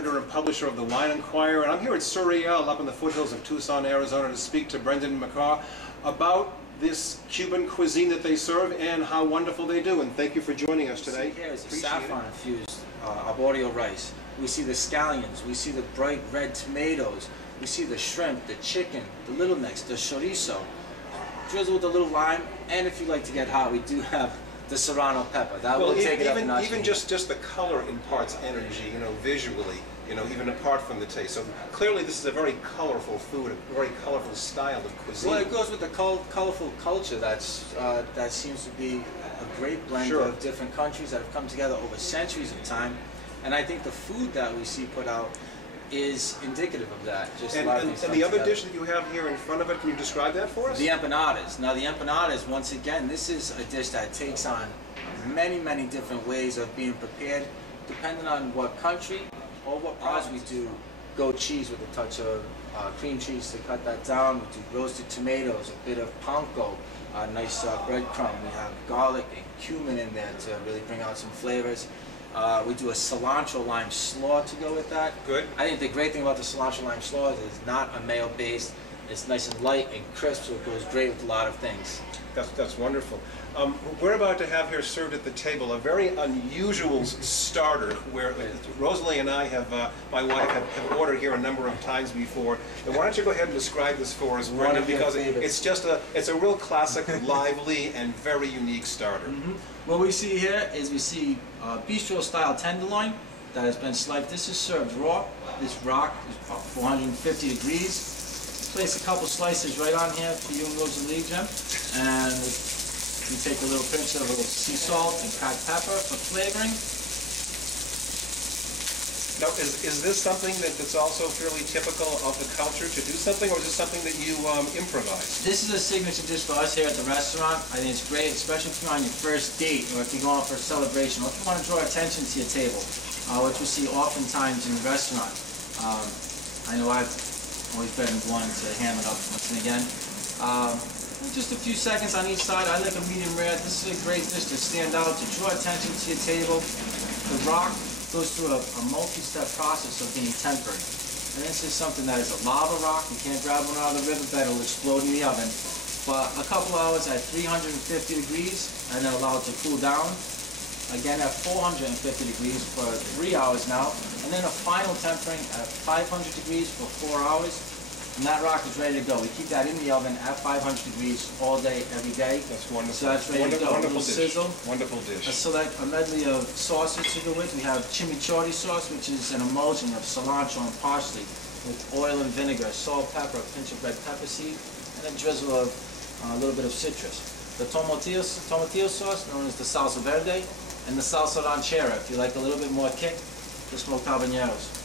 editor and publisher of the Wine Inquirer, and I'm here at Surreal up in the foothills of Tucson, Arizona to speak to Brendon McGraw about this Cuban cuisine that they serve and how wonderful they do. And thank you for joining us today. Here is a saffron-infused arborio rice. We see the scallions, we see the bright red tomatoes, we see the shrimp, the chicken, the little mix, the chorizo, drizzle with a little lime, and if you like to get hot, we do have the serrano pepper. That will take it up a notch. Even just the color imparts energy, visually, even apart from the taste. So clearly this is a very colorful food, a very colorful style of cuisine. Well, it goes with the colorful culture that seems to be a great blend of different countries that have come together over centuries of time. And I think the food that we see put out is indicative of that. And the other dish that you have here in front of it, can you describe that for us? The empanadas. Now the empanadas, once again, this is a dish that takes on many different ways of being prepared, depending on what country or what products we do. Goat cheese with a touch of cream cheese to cut that down. We do roasted tomatoes, a bit of panko, a nice breadcrumb. We have garlic and cumin in there to really bring out some flavors. We do a cilantro lime slaw to go with that. Good. I think the great thing about the cilantro lime slaw is it's not a mayo based. It's nice and light and crisp, so it goes great with a lot of things. That's wonderful. We're about to have here served at the table a very unusual starter where Rosalie and I have, my wife, have ordered here a number of times before. And why don't you go ahead and describe this for us, Brendon, because it's a real classic, lively, and very unique starter. What we see here is we see bistro-style tenderloin that has been sliced. This is served raw. This rock is about 450 degrees. Place a couple slices right on here for you and Rosalie, Jim. And we take a little pinch of a little sea salt and cracked pepper for flavoring. Now, is this something that's also fairly typical of the culture to do something, or is this something that you improvise? This is a signature dish for us here at the restaurant. I think it's great, especially if you're on your first date or if you're going for a celebration or if you want to draw attention to your table, which we see oftentimes in the restaurant. I know I've always been one to ham it up once and again. Just a few seconds on each side. I like a medium rare. This is a great dish to stand out, to draw attention to your table. The rock goes through a multi-step process of being tempered. And this is something that is a lava rock. You can't grab one out of the riverbed, it'll explode in the oven. But a couple hours at 350 degrees and then allow it to cool down. Again at 450 degrees for 3 hours now. And then a final tempering at 500 degrees for 4 hours. And that rock is ready to go. We keep that in the oven at 500 degrees all day, every day. That's wonderful. So that's ready to go. Wonderful dish. Sizzle. Wonderful dish. Select a medley of sauces to go with. We have chimichurri sauce, which is an emulsion of cilantro and parsley with oil and vinegar, salt, pepper, a pinch of red pepper seed, and a drizzle of a little bit of citrus. The tomatillo sauce, known as the salsa verde, and the salsa ranchera, if you like a little bit more kick, the smoked habaneros.